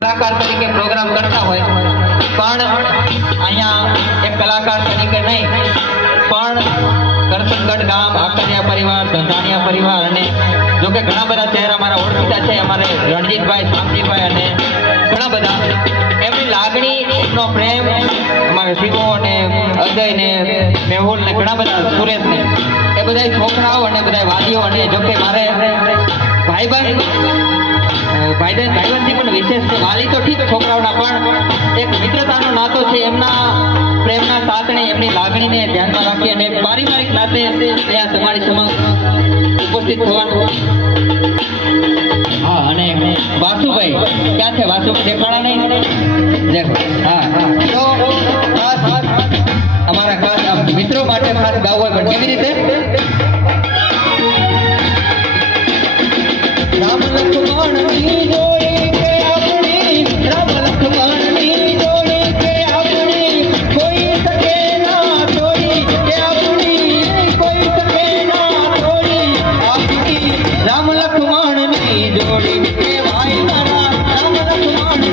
કલાકાર તરીકે પ્રોગ્રામ કરતા હોય પણ અહીંયા એક કલાકાર તરીકે નહીં પણ કરસનગઢ ગામ આકરિયા પરિવાર ધંધાણિયા પરિવાર અને જો કે ઘણા બધા ચહેરા મારા ઓળખીતા છે અમારે રણજીતભાઈ શામજીભાઈ અને ઘણા બધા એમની લાગણી એમનો પ્રેમ અમારે શિવો અને અજય ને મેહુલ ને ઘણા બધા સુરેશ ને એ બધા છોકરાઓ અને બધા વાલીઓ અને જો કે મારે ભાઈબંધથી પણ વિશેષ છે વાલી તો ઠીક છોકરાઓના પણ એક મિત્રતાનો નાતો છે એમના પ્રેમના સાથને એમની લાગણીને ધ્યાનમાં રાખી અને પારિવારિક નાતે ત્યાં તમારી સમક્ષ ઉપસ્થિત થવાનું હા અને વાસુભાઈ ક્યાં છે વાસુભાઈ દેખાડા નહીં હા તો ખાસ અમારા ખાસ મિત્રો માટે ખાસ ગાવું હોય પણ કેવી રીતે રામ લક્ષ્મણની જોડી કે આપણી રામ લક્ષ્મણની જોડી કે આપણી કોઈ શકે ના તોડી કે આપણી કોઈ શકે ના તોડી આપણી રામ લક્ષ્મણની જોડી કે ભાઈ મારા રામ લક્ષ્મણ